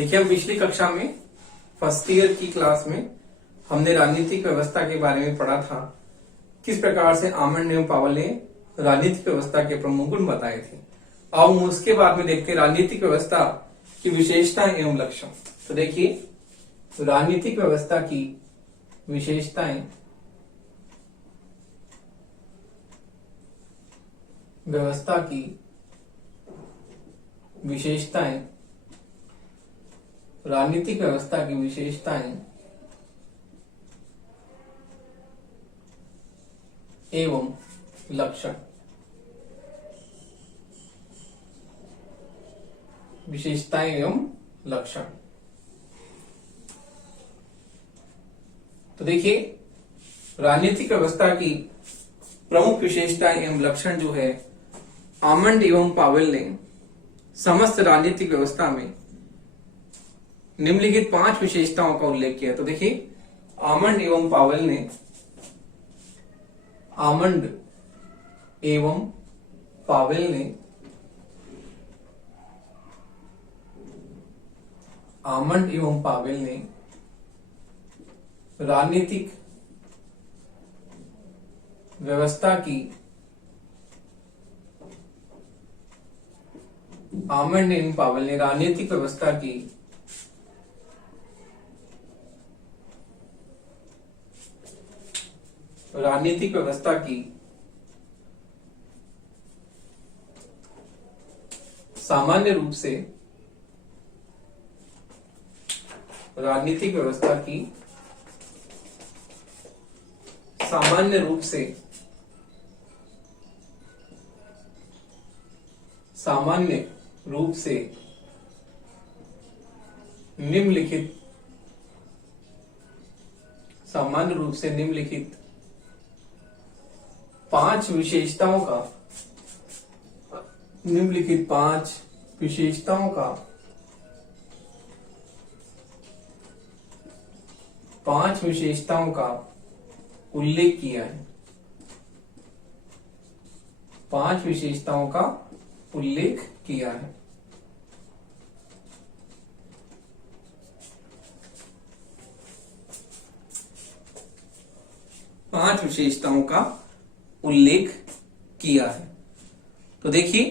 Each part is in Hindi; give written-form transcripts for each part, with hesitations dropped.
देखिए, हम पिछली कक्षा में फर्स्ट ईयर की क्लास में हमने राजनीतिक व्यवस्था के बारे में पढ़ा था। किस प्रकार से आमंड एवं पावल ने राजनीतिक व्यवस्था के प्रमुख गुण बताए थे। अब हम उसके बाद में देखते हैं राजनीतिक व्यवस्था की विशेषताएं एवं लक्षण। तो देखिए, राजनीतिक व्यवस्था की विशेषताएं, व्यवस्था की विशेषताएं, राजनीतिक व्यवस्था की विशेषताएं एवं लक्षण। विशेषताएं एवं लक्षण। तो देखिए, राजनीतिक व्यवस्था की प्रमुख विशेषताएं एवं लक्षण जो है, आमंड एवं पावेल ने समस्त राजनीतिक व्यवस्था में निम्नलिखित 5 विशेषताओं का उल्लेख किया। तो देखिए, आमंड एवं पावेल ने आमंड एवं पावेल ने आमंड एवं पावेल ने राजनीतिक व्यवस्था की आमंड एवं पावेल ने राजनीतिक व्यवस्था की सामान्य रूप से राजनीतिक व्यवस्था की सामान्य रूप से निम्नलिखित 5 विशेषताओं का उल्लेख किया है। 5 विशेषताओं का उल्लेख किया है। तो देखिए,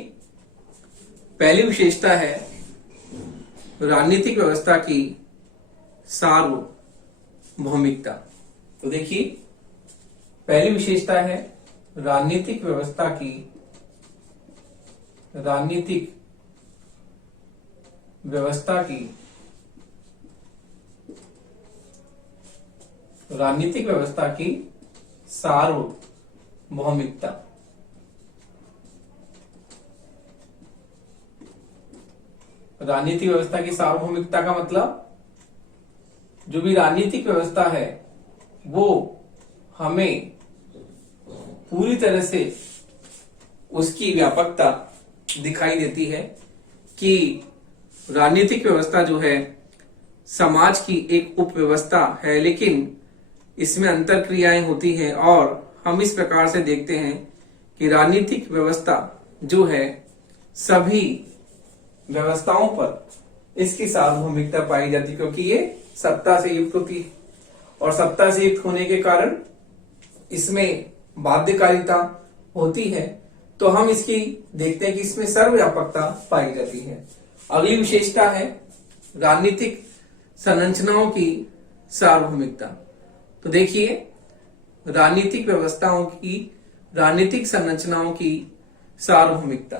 पहली विशेषता है राजनीतिक व्यवस्था की सार्वभौमिकता। तो देखिए, पहली विशेषता है राजनीतिक व्यवस्था की सार्वभौमिकता। राजनीतिक व्यवस्था की सार्वभौमिकता का मतलब, जो भी राजनीतिक व्यवस्था है वो हमें पूरी तरह से उसकी व्यापकता दिखाई देती है कि राजनीतिक व्यवस्था जो है समाज की एक उपव्यवस्था है, लेकिन इसमें अंतर क्रियाएं होती हैं। और हम इस प्रकार से देखते हैं कि राजनीतिक व्यवस्था जो है सभी व्यवस्थाओं पर इसकी सार्वभौमिकता पाई जाती है, क्योंकि ये सत्ता से युक्त होती है और सत्ता से युक्त होने के कारण इसमें बाध्यकारिता होती है। तो हम इसकी देखते हैं कि इसमें सर्वव्यापकता पाई जाती है। अगली विशेषता है राजनीतिक संरचनाओं की सार्वभौमिकता। तो देखिए, राजनीतिक संरचनाओं की सार्वभौमिकता,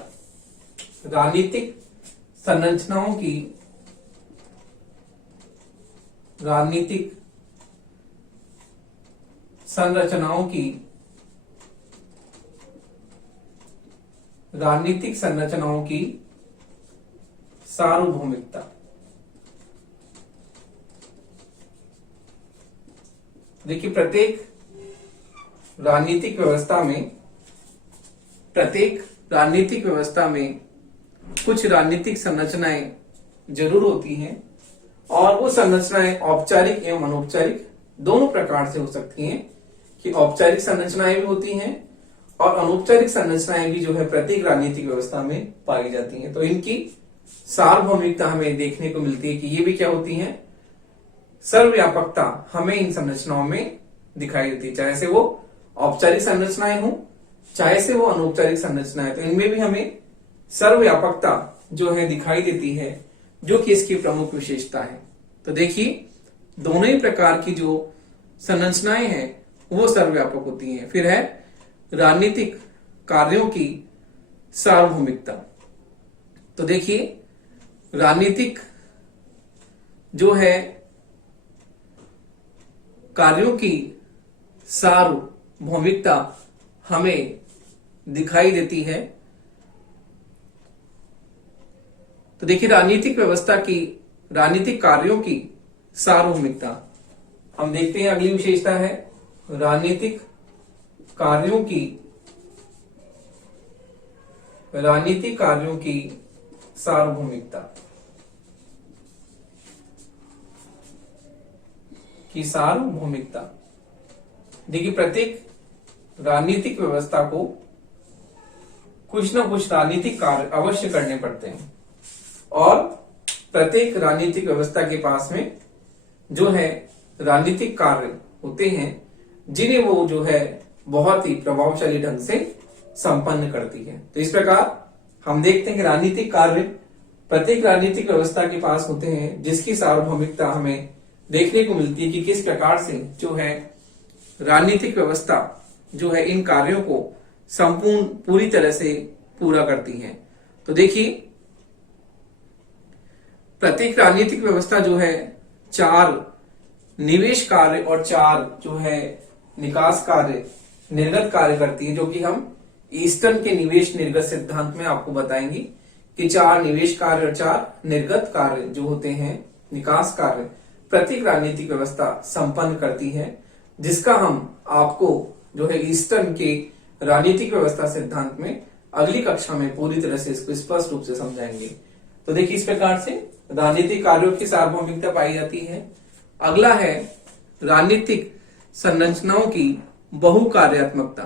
राजनीतिक संरचनाओं की सार्वभौमिकता। देखिए, प्रत्येक राजनीतिक व्यवस्था में कुछ राजनीतिक संरचनाएं जरूर होती हैं, और वो संरचनाएं औपचारिक एवं अनौपचारिक दोनों प्रकार से हो सकती हैं। कि औपचारिक संरचनाएं भी होती हैं और अनौपचारिक संरचनाएं भी जो है प्रत्येक राजनीतिक व्यवस्था में पाई जाती हैं। तो इनकी सार्वभौमिकता हमें देखने को मिलती है कि ये भी क्या होती है, सर्वव्यापकता हमें इन संरचनाओं में दिखाई देती है, चाहे से वो औपचारिक संरचनाएं हो चाहे से वो अनौपचारिक संरचनाएं, तो इनमें भी हमें सर्वव्यापकता जो है दिखाई देती है, जो कि इसकी प्रमुख विशेषता है। तो देखिए दोनों ही प्रकार की जो संरचनाएं हैं वो सर्वव्यापक होती हैं। फिर है राजनीतिक कार्यों की सार्वभौमिकता। तो देखिए राजनीतिक जो है कार्यों की सार्वभौमिकता हमें दिखाई देती है। तो देखिए राजनीतिक व्यवस्था की, राजनीतिक कार्यों की सार्वभौमिकता, हम देखते हैं अगली विशेषता है राजनीतिक कार्यों की, राजनीतिक कार्यों की सार्वभौमिकता की सार्वभौमिकता। देखिए प्रत्येक राजनीतिक व्यवस्था को कुछ ना कुछ राजनीतिक कार्य अवश्य करने पड़ते हैं और प्रत्येक राजनीतिक व्यवस्था के पास में जो है राजनीतिक कार्य होते हैं जिन्हें वो जो है बहुत ही प्रभावशाली ढंग से संपन्न करती है। तो इस प्रकार हम देखते हैं कि राजनीतिक कार्य प्रत्येक राजनीतिक व्यवस्था के पास होते हैं जिसकी सार्वभौमिकता हमें देखने को मिलती है कि किस प्रकार से जो है राजनीतिक व्यवस्था जो है इन कार्यों को संपूर्ण पूरी तरह से पूरा करती है। तो देखिए प्रत्येक राजनीतिक व्यवस्था जो है 4 निवेश कार्य और 4 जो है निकास कार्य, निर्गत कार्य करती है, जो कि हम ईस्टर्न के निवेश निर्गत सिद्धांत में आपको बताएंगे कि 4 निवेश कार्य और 4 निर्गत कार्य जो होते हैं, निकास कार्य, प्रत्येक राजनीतिक व्यवस्था संपन्न करती है, जिसका हम आपको जो है ईस्टर्न के राजनीतिक व्यवस्था सिद्धांत में अगली कक्षा में पूरी तरह से इसको स्पष्ट रूप से समझाएंगे। तो देखिए इस प्रकार से राजनीतिक कार्यों की सार्वभौमिकता पाई जाती है। अगला है राजनीतिक संरचनाओं की बहुकार्यात्मकता।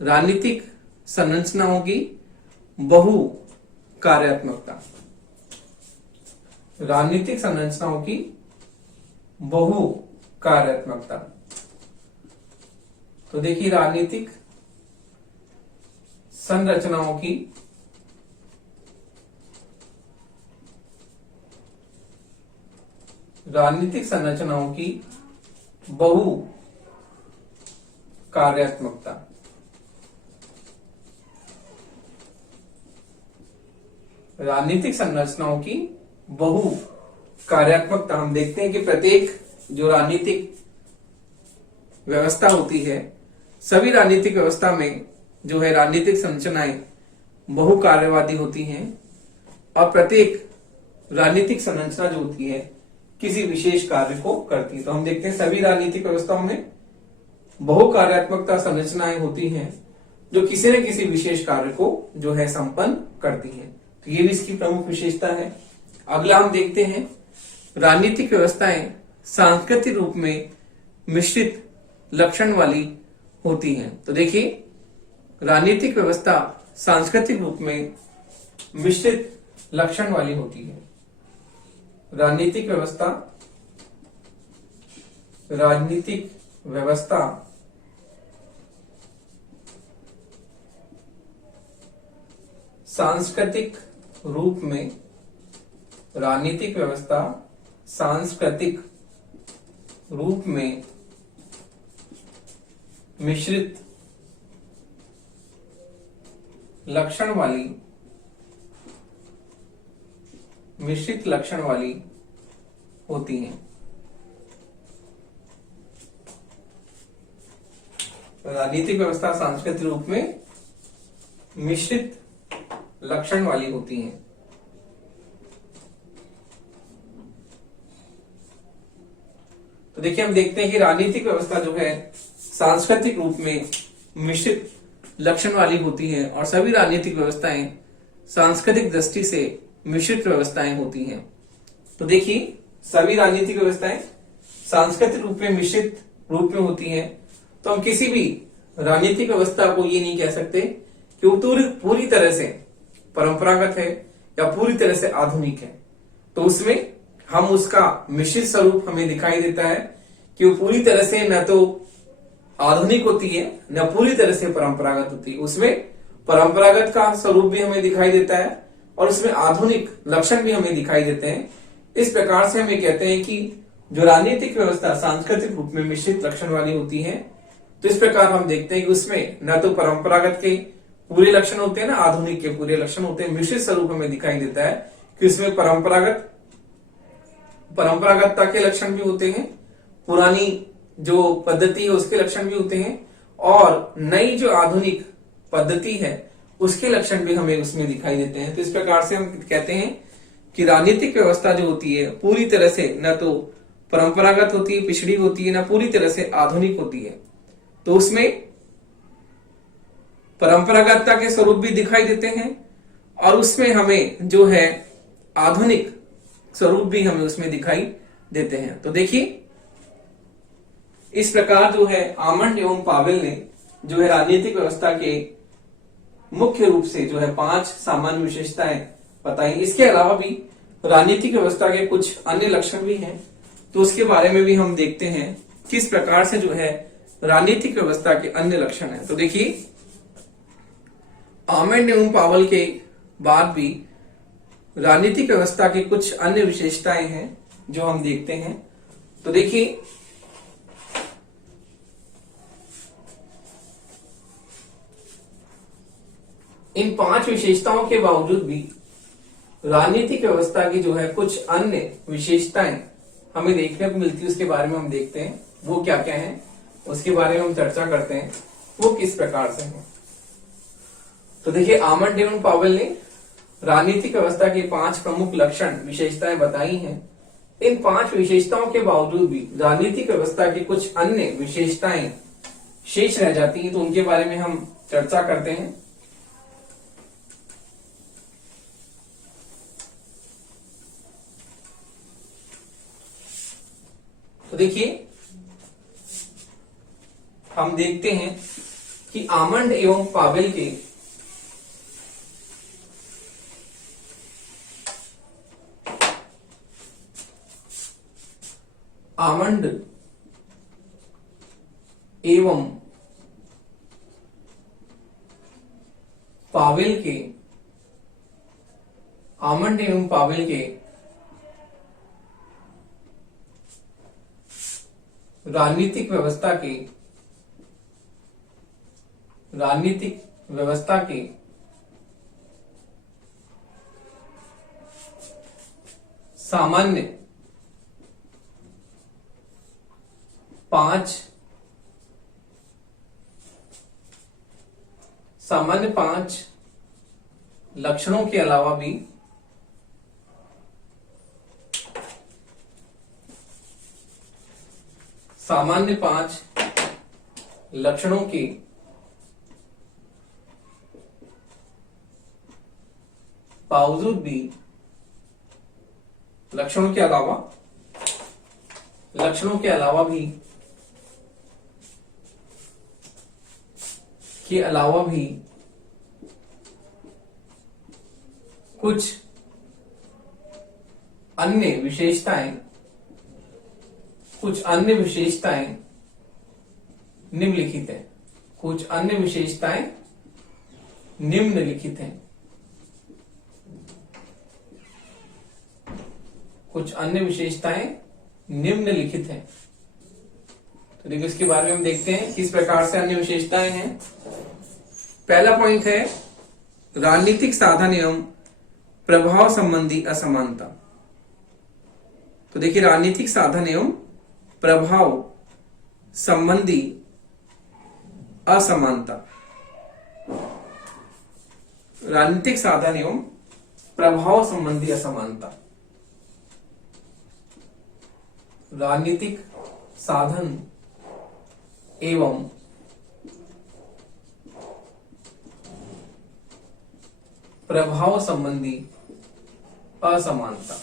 राजनीतिक संरचनाओं की बहुकार्यात्मकता, राजनीतिक संरचनाओं की बहुकार्यात्मकता। तो देखिए राजनीतिक संरचनाओं की बहुकार्यात्मकता। राजनीतिक संरचनाओं की बहुकार्यात्मकता हम देखते हैं कि प्रत्येक जो राजनीतिक व्यवस्था होती है, सभी राजनीतिक व्यवस्था में जो है राजनीतिक संरचनाएं बहुकार्यवादी होती हैं और प्रत्येक राजनीतिक संरचना जो होती है किसी विशेष कार्य को करती है। तो हम देखते हैं सभी राजनीतिक व्यवस्थाओं में बहुकार्यात्मकता संरचनाएं होती हैं जो किसी न किसी विशेष कार्य को जो है संपन्न करती हैं। तो ये भी इसकी प्रमुख विशेषता है। अगला हम देखते हैं राजनीतिक व्यवस्थाएं सांस्कृतिक रूप में मिश्रित लक्षण वाली होती हैं। तो देखिए राजनीतिक व्यवस्था सांस्कृतिक रूप में मिश्रित लक्षण वाली होती है। राजनीतिक व्यवस्था सांस्कृतिक रूप में, राजनीतिक व्यवस्था सांस्कृतिक रूप में मिश्रित लक्षण वाली होती हैं। राजनीतिक व्यवस्था सांस्कृतिक रूप में मिश्रित लक्षण वाली होती हैं। तो देखिए हम देखते हैं कि राजनीतिक व्यवस्था जो है सांस्कृतिक रूप में मिश्रित लक्षण वाली होती है और सभी राजनीतिक व्यवस्थाएं सांस्कृतिक दृष्टि से मिश्रित व्यवस्थाएं होती हैं। तो देखिए सभी राजनीतिक व्यवस्थाएं सांस्कृतिक रूप में मिश्रित रूप में होती हैं। तो हम किसी भी राजनीतिक व्यवस्था को ये नहीं कह सकते कि वो पूरी तरह से परंपरागत है या पूरी तरह से आधुनिक है, तो उसमें हम उसका मिश्रित स्वरूप हमें दिखाई देता है कि वो पूरी तरह से न तो आधुनिक होती है न पूरी तरह से परंपरागत होती है। उसमें परंपरागत का स्वरूप भी हमें दिखाई देता है और उसमें आधुनिक लक्षण भी हमें दिखाई देते हैं। इस प्रकार से हम ये कहते हैं कि जो राजनीतिक व्यवस्था सांस्कृतिक रूप में मिश्रित लक्षण वाली होती है, तो इस प्रकार हम देखते हैं कि उसमें न तो परंपरागत के पूरे लक्षण होते हैं ना आधुनिक के पूरे लक्षण होते हैं। मिश्रित स्वरूप हमें दिखाई देता है कि उसमें परंपरागतता के लक्षण भी होते हैं, पुरानी जो पद्धति है उसके लक्षण भी होते हैं, और नई जो आधुनिक पद्धति है उसके लक्षण भी हमें उसमें दिखाई देते हैं। तो इस प्रकार से हम कहते हैं कि राजनीतिक व्यवस्था जो होती है पूरी तरह से न तो परंपरागत होती है, पिछड़ी होती है, न पूरी तरह से आधुनिक होती है। तो उसमें परंपरागतता के स्वरूप भी दिखाई देते हैं और उसमें हमें जो है आधुनिक स्वरूप भी हमें उसमें दिखाई देते हैं। तो देखिए इस प्रकार जो है आमंड एवं पावेल ने जो है राजनीतिक व्यवस्था के मुख्य रूप से जो है 5 सामान्य विशेषताएं बताई। इसके अलावा भी राजनीतिक व्यवस्था के कुछ अन्य लक्षण भी हैं, तो उसके बारे में भी हम देखते हैं किस प्रकार से जो है राजनीतिक व्यवस्था के अन्य लक्षण हैं। तो देखिए आमंड एवं पावेल के बाद भी राजनीतिक व्यवस्था की कुछ अन्य विशेषताएं हैं जो हम देखते हैं। तो देखिए इन 5 विशेषताओं के बावजूद भी राजनीतिक व्यवस्था की जो है कुछ अन्य विशेषताएं हमें देखने को मिलती है, उसके बारे में हम देखते हैं वो क्या क्या है, उसके बारे में हम चर्चा करते हैं वो किस प्रकार से है। तो देखिए आमंड एवं पावेल ने राजनीतिक व्यवस्था के 5 प्रमुख लक्षण विशेषताएं बताई हैं। इन 5 विशेषताओं के बावजूद भी राजनीतिक व्यवस्था की कुछ अन्य विशेषताएं शेष रह जाती हैं, तो उनके बारे में हम चर्चा करते हैं। तो देखिए हम देखते हैं कि आमंड एवं पावेल के आमंड एवं पावेल के राजनीतिक व्यवस्था के सामान्य 5 लक्षणों के अलावा भी सामान्य 5 लक्षणों के बावजूद भी लक्षणों के अलावा भी कुछ अन्य विशेषताएं निम्नलिखित हैं। कुछ अन्य विशेषताएं निम्नलिखित हैं। तो देखिए इसके बारे में हम देखते हैं किस प्रकार से अन्य विशेषताएं हैं। पहला पॉइंट है राजनीतिक साधन एवं प्रभाव संबंधी असमानता। तो देखिए राजनीतिक साधन एवं प्रभाव संबंधी असमानता। राजनीतिक साधन एवं प्रभाव संबंधी असमानता। राजनीतिक साधन एवं प्रभाव संबंधी असमानता।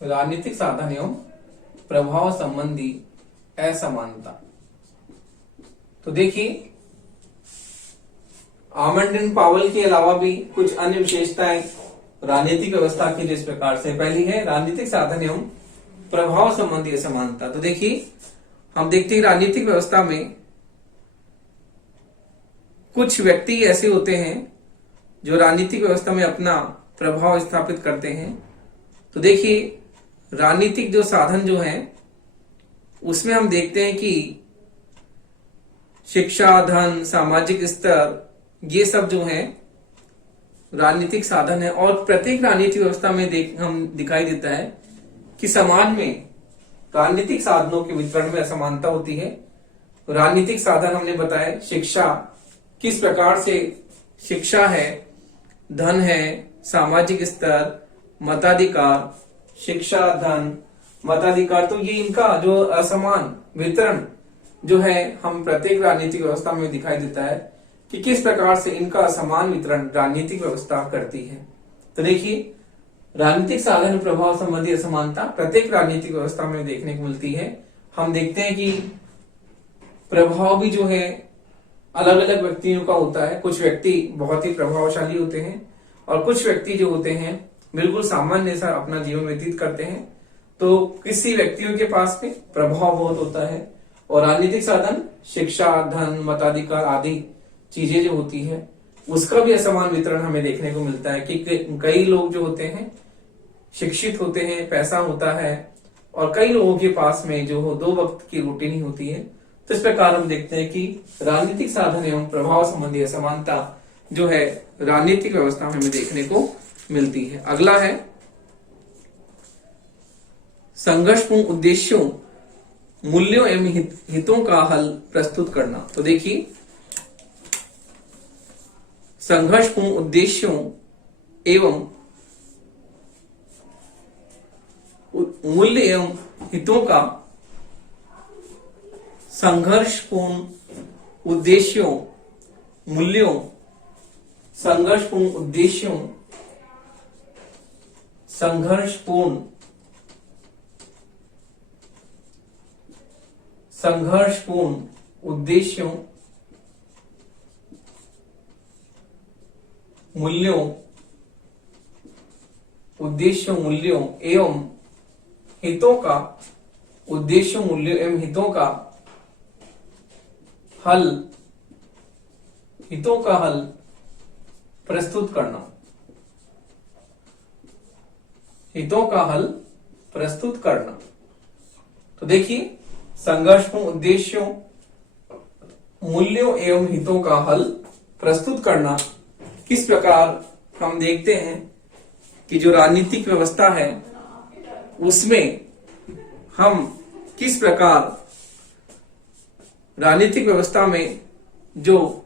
राजनीतिक साधन एवं प्रभाव संबंधी असमानता। तो देखिए आमंडन पावल के अलावा भी कुछ अन्य विशेषताएं राजनीतिक व्यवस्था की जिस प्रकार से, पहली है राजनीतिक साधन एवं प्रभाव संबंधी असमानता। तो देखिए हम देखते हैं राजनीतिक व्यवस्था में कुछ व्यक्ति ऐसे होते हैं जो राजनीतिक व्यवस्था में अपना प्रभाव स्थापित करते हैं। तो देखिए राजनीतिक जो साधन जो है उसमें हम देखते हैं कि शिक्षा, धन, सामाजिक स्तर, ये सब जो है राजनीतिक साधन है। और प्रत्येक राजनीतिक व्यवस्था में हम दिखाई देता है कि समाज में राजनीतिक साधनों के वितरण में असमानता होती है। राजनीतिक साधन हमने बताया, शिक्षा, किस प्रकार से शिक्षा है, धन है, सामाजिक स्तर, मताधिकार, शिक्षा, धन, मताधिकार, तो ये इनका जो असमान वितरण जो है हम प्रत्येक राजनीतिक व्यवस्था में दिखाई देता है कि किस प्रकार से इनका समान वितरण राजनीतिक व्यवस्था करती है। तो देखिए राजनीतिक साधन प्रभाव संबंधी असमानता प्रत्येक राजनीतिक व्यवस्था में देखने को मिलती है। हम देखते हैं कि प्रभाव भी जो है अलग अलग व्यक्तियों का होता है। कुछ व्यक्ति बहुत ही प्रभावशाली होते हैं और कुछ व्यक्ति जो होते हैं बिल्कुल सामान्य सा अपना जीवन व्यतीत करते हैं। तो किसी व्यक्तियों के पास में प्रभाव बहुत होता है और राजनीतिक साधन शिक्षा, धन, मताधिकार आदि चीजें जो होती है उसका भी असमान वितरण हमें देखने को मिलता है कि कई लोग जो होते हैं शिक्षित होते हैं, पैसा होता है, और कई लोगों के पास में जो हो 2 वक्त की रोटी नहीं होती है। तो इस प्रकार हम देखते हैं कि राजनीतिक साधन एवं प्रभाव संबंधी असमानता जो है राजनीतिक व्यवस्था में हमें देखने को मिलती है। अगला है संघर्षपूर्ण उद्देश्यों, मूल्यों एवं हितों का हल प्रस्तुत करना। तो देखिए संघर्षपूर्ण उद्देश्यों एवं मूल्य एवं हितों का, संघर्षपूर्ण उद्देश्यों, मूल्यों, संघर्षपूर्ण उद्देश्यों, संघर्षपूर्ण उद्देश्यों, मूल्यों एवं हितों का, उद्देश्यों, मूल्यों एवं हितों का हल प्रस्तुत करना। हितों का हल प्रस्तुत करना। तो देखिए संघर्षपूर्ण उद्देश्यों, मूल्यों एवं हितों का हल प्रस्तुत करना किस प्रकार हम देखते हैं कि जो राजनीतिक व्यवस्था है उसमें हम किस प्रकार राजनीतिक व्यवस्था में जो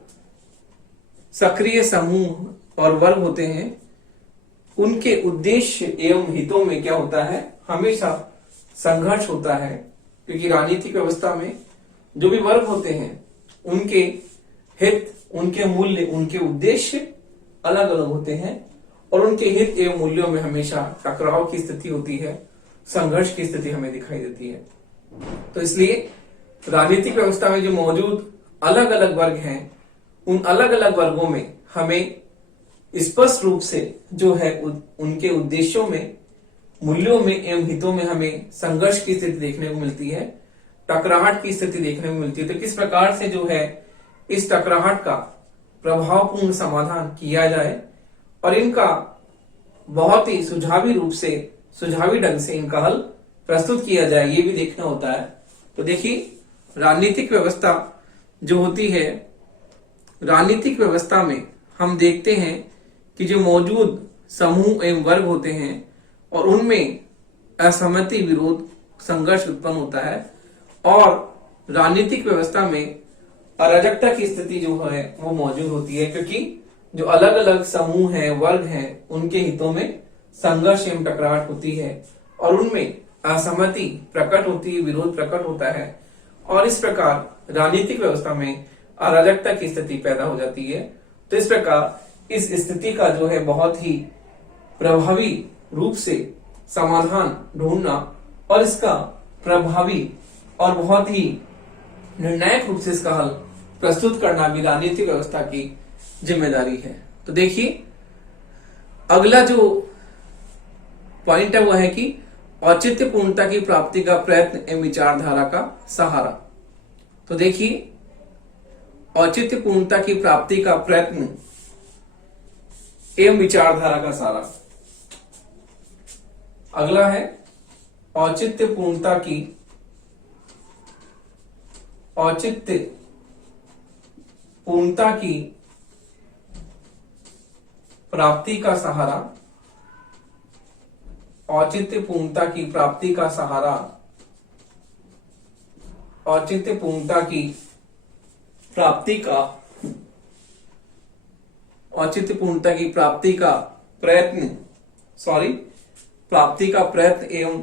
सक्रिय समूह और वर्ग होते हैं उनके उद्देश्य एवं हितों में क्या होता है, हमेशा संघर्ष होता है। क्योंकि राजनीतिक व्यवस्था में जो भी वर्ग होते हैं उनके हित, उनके मूल्य, उनके उद्देश्य अलग अलग होते हैं और उनके हित एवं मूल्यों में हमेशा टकराव की स्थिति होती है, संघर्ष की स्थिति हमें दिखाई देती है। तो इसलिए राजनीतिक व्यवस्था में जो मौजूद अलग अलग वर्ग हैं उन अलग अलग वर्गों में हमें स्पष्ट रूप से जो है उनके उद्देश्यों में, मूल्यों में एवं हितों में हमें संघर्ष की स्थिति देखने को मिलती है, टकराहट की स्थिति देखने को मिलती है। तो किस प्रकार से जो है इस टकराहट का प्रभावपूर्ण समाधान किया जाए और इनका बहुत ही सुझावी रूप से, सुझावी ढंग से इनका हल प्रस्तुत किया जाए, ये भी देखना होता है। तो देखिए राजनीतिक व्यवस्था जो होती है, राजनीतिक व्यवस्था में हम देखते हैं कि जो मौजूद समूह एवं वर्ग होते हैं और उनमें असहमति, विरोध, संघर्ष उत्पन्न होता है और राजनीतिक व्यवस्था में अराजकता की स्थिति जो है वो मौजूद होती है। क्योंकि जो अलग अलग समूह हैं, वर्ग हैं, उनके हितों में संघर्ष एवं टकराहट होती है और उनमें असहमति प्रकट होती है, विरोध प्रकट होता है और इस प्रकार राजनीतिक व्यवस्था में अराजकता की स्थिति पैदा हो जाती है। तो इस प्रकार इस स्थिति का जो है बहुत ही प्रभावी रूप से समाधान ढूंढना और इसका प्रभावी और बहुत ही निर्णायक रूप से इसका हल प्रस्तुत करना भी राजनीतिक व्यवस्था की जिम्मेदारी है। तो देखिए अगला जो पॉइंट है वो है कि औचित्य पूर्णता की प्राप्ति का प्रयत्न एवं विचारधारा का सहारा। तो देखिए औचित्य पूर्णता की प्राप्ति का प्रयत्न एवं विचारधारा का सहारा। अगला है औचित्य पूर्णता की प्राप्ति का सहारा। औचित्य पूर्णता की प्राप्ति का सहारा। औचित्य पूर्णता की प्राप्ति का औचित्य पूर्णता की प्राप्ति का प्रयत्न प्राप्ति का प्रयत्न एवं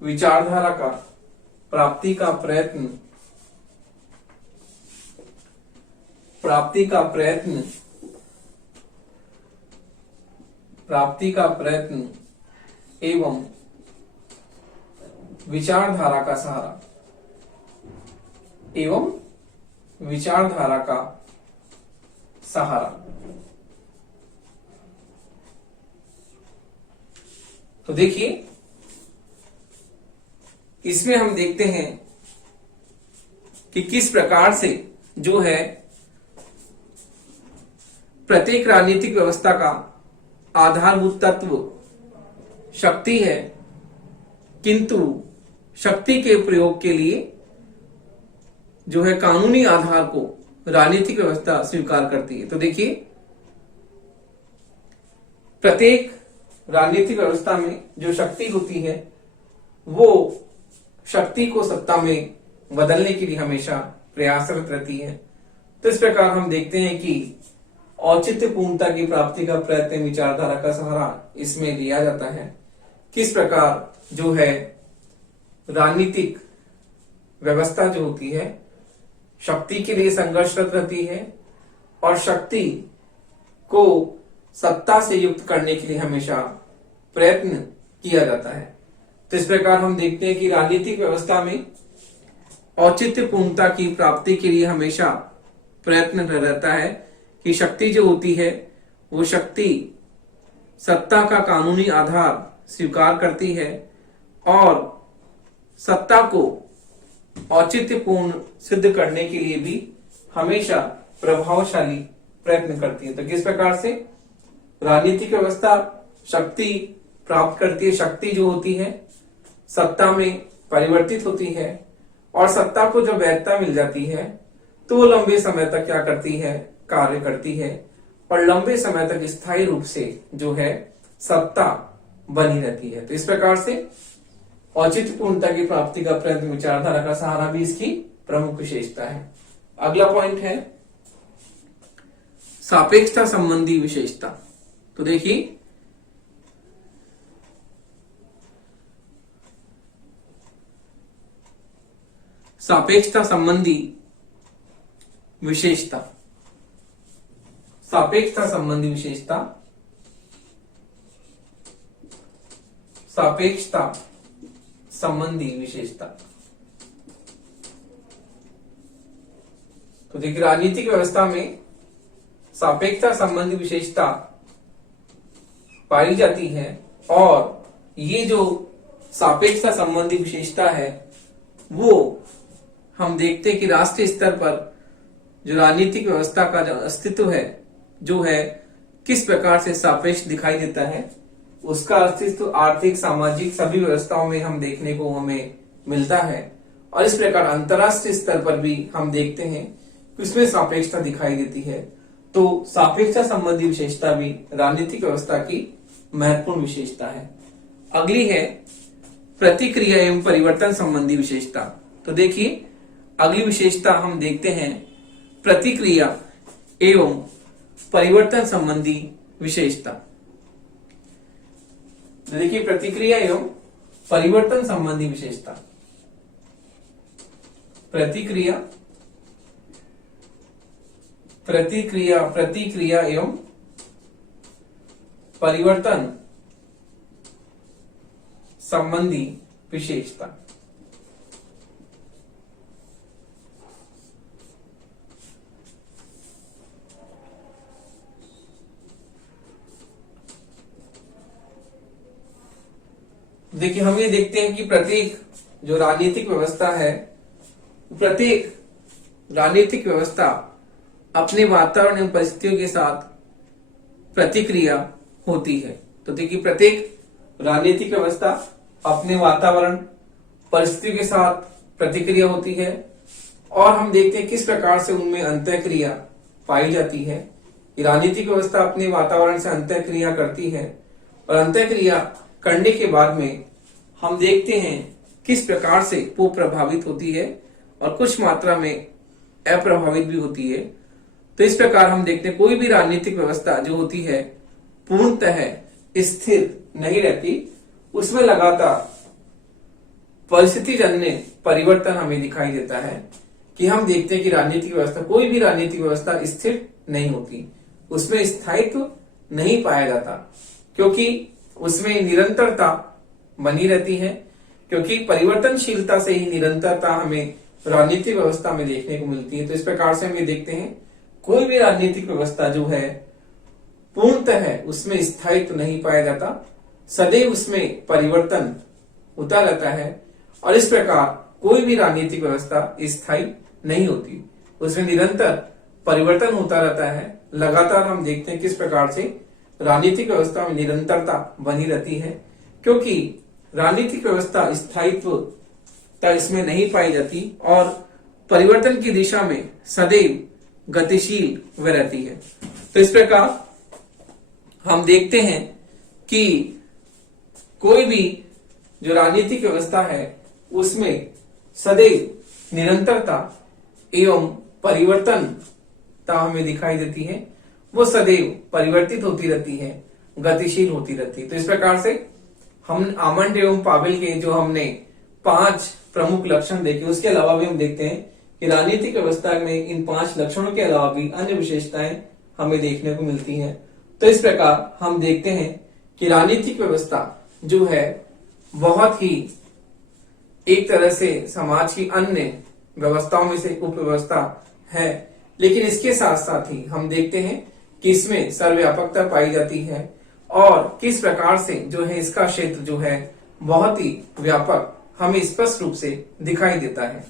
विचारधारा का प्राप्ति का प्रयत्न एवं विचारधारा का सहारा तो देखिए इसमें हम देखते हैं कि किस प्रकार से जो है प्रत्येक राजनीतिक व्यवस्था का आधारभूत तत्व शक्ति है, किंतु शक्ति के प्रयोग के लिए जो है कानूनी आधार को राजनीतिक व्यवस्था स्वीकार करती है। तो देखिए प्रत्येक राजनीतिक व्यवस्था में जो शक्ति होती है वो शक्ति को सत्ता में बदलने के लिए हमेशा प्रयासरत रहती है। तो इस प्रकार हम देखते हैं कि औचित्य पूर्णता की प्राप्ति का प्रयत्न विचारधारा का सहारा इसमें लिया जाता है। किस प्रकार जो है राजनीतिक व्यवस्था जो होती है शक्ति के लिए संघर्षरत रहती है और शक्ति को सत्ता से युक्त करने के लिए हमेशा प्रयत्न किया जाता है। तो इस प्रकार हम देखते हैं कि राजनीतिक व्यवस्था में औचित्य पूर्णता की प्राप्ति के लिए हमेशा प्रयत्न रहता है कि शक्ति जो होती है वो शक्ति सत्ता का कानूनी आधार स्वीकार करती है और सत्ता को औचित्यपूर्ण सिद्ध करने के लिए भी हमेशा प्रभावशाली प्रयत्न करती है। तो किस प्रकार से राजनीतिक व्यवस्था शक्ति प्राप्त करती है, शक्ति जो होती है सत्ता में परिवर्तित होती है और सत्ता को जब वैधता मिल जाती है तो वो लंबे समय तक क्या करती है, कार्य करती है और लंबे समय तक स्थायी रूप से जो है सत्ता बनी रहती है। तो इस प्रकार से औचित्य पूर्णता की प्राप्ति का प्रयत्न विचारधारा का सहारा भी इसकी प्रमुख विशेषता है। अगला पॉइंट है सापेक्षता संबंधी विशेषता। तो देखिए सापेक्षता संबंधी विशेषता। सापेक्षता संबंधी विशेषता। सापेक्षता संबंधी विशेषता। तो देखिए राजनीतिक व्यवस्था में सापेक्षता संबंधी विशेषता पाई जाती है और ये जो सापेक्षता संबंधी विशेषता है वो हम देखते हैं कि राष्ट्रीय स्तर पर जो राजनीतिक व्यवस्था का जो अस्तित्व है जो है किस प्रकार से सापेक्ष दिखाई देता है, उसका अस्तित्व आर्थिक सामाजिक सभी व्यवस्थाओं में हम देखने को हमें मिलता है। और इस प्रकार अंतरराष्ट्रीय स्तर पर भी हम देखते हैं कि उसमें सापेक्षता दिखाई देती है। तो सापेक्षता संबंधी विशेषता भी राजनीतिक व्यवस्था की महत्वपूर्ण विशेषता है। अगली है प्रतिक्रिया एवं परिवर्तन संबंधी विशेषता। तो देखिए अगली विशेषता हम देखते हैं प्रतिक्रिया एवं परिवर्तन संबंधी विशेषता। देखिए प्रतिक्रिया एवं परिवर्तन संबंधी विशेषता। प्रतिक्रिया एवं परिवर्तन संबंधी विशेषता। देखिए हम ये देखते हैं कि प्रत्येक जो राजनीतिक व्यवस्था है, प्रत्येक राजनीतिक व्यवस्था अपने वातावरण एवं परिस्थितियों के साथ प्रतिक्रिया होती है। तो देखिए प्रत्येक राजनीतिक व्यवस्था अपने वातावरण परिस्थितियों के साथ प्रतिक्रिया होती है और हम देखते हैं किस प्रकार से उनमें अंतःक्रिया पाई जाती है। राजनीतिक व्यवस्था अपने वातावरण से अंतःक्रिया करती है और अंतःक्रिया करने के बाद में हम देखते हैं किस प्रकार से वो प्रभावित होती है और कुछ मात्रा में अप्रभावित भी होती है। तो इस प्रकार हम देखते हैं कोई भी राजनीतिक व्यवस्था जो होती है पूर्णतः स्थिर नहीं रहती, उसमें लगातार परिस्थिति जन्य परिवर्तन हमें दिखाई देता है। कि हम देखते हैं कि राजनीतिक व्यवस्था, कोई भी राजनीतिक व्यवस्था स्थिर नहीं होती, उसमें स्थायित्व नहीं पाया जाता, क्योंकि उसमें निरंतरता बनी रहती है, क्योंकि परिवर्तनशीलता से ही निरंतरता हमें राजनीतिक व्यवस्था में देखने को मिलती है। तो इस प्रकार से हम ये देखते हैं कोई भी राजनीतिक व्यवस्था जो है पूर्णतः उसमें स्थायित्व नहीं पाया जाता, सदैव उसमें परिवर्तन होता रहता है और इस प्रकार कोई भी राजनीतिक व्यवस्था स्थायी नहीं होती, उसमें निरंतर परिवर्तन होता रहता है। लगातार हम देखते हैं किस प्रकार से राजनीतिक व्यवस्था में निरंतरता बनी रहती है, क्योंकि राजनीतिक व्यवस्था स्थायित्व इसमें नहीं पाई जाती और परिवर्तन की दिशा में सदैव गतिशील वह रहती है। तो इस प्रकार हम देखते हैं कि कोई भी जो राजनीतिक व्यवस्था है उसमें सदैव निरंतरता एवं परिवर्तनता हमें दिखाई देती है, वो सदैव परिवर्तित होती रहती है, गतिशील होती रहती है। तो इस प्रकार से हम आमंड एवं पावेल के जो हमने 5 प्रमुख लक्षण देखे, उसके अलावा भी हम देखते हैं कि राजनीतिक व्यवस्था में इन 5 लक्षणों के अलावा भी अन्य विशेषताएं हमें देखने को मिलती हैं। तो इस प्रकार हम देखते हैं कि राजनीतिक व्यवस्था जो है बहुत ही एक तरह से समाज की अन्य व्यवस्थाओं में से उपव्यवस्था है, लेकिन इसके साथ साथ ही हम देखते हैं कि इसमें सर्वव्यापकता पाई जाती है और किस प्रकार से जो है इसका क्षेत्र जो है बहुत ही व्यापक हमें स्पष्ट रूप से दिखाई देता है।